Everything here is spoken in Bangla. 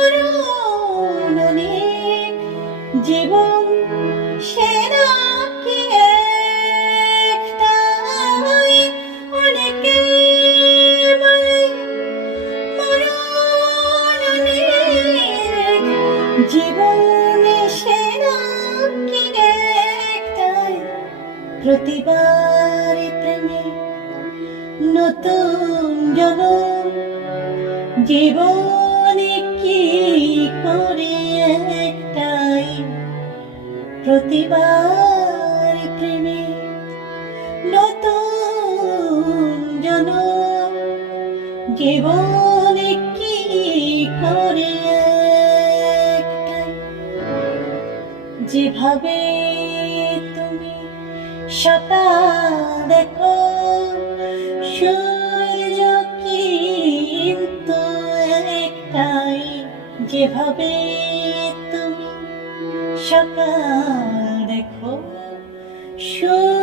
করুন অনেক জীবন সেরা জীবনে সেরা কি জীবন কি করে একটাই প্রতিবার প্রেমে নতুন জনম, জীবনে কি করে যেভাবে তুমি সকাল দেখো সূর্য যেভাবে তুমি সকাল দেখো সূর্য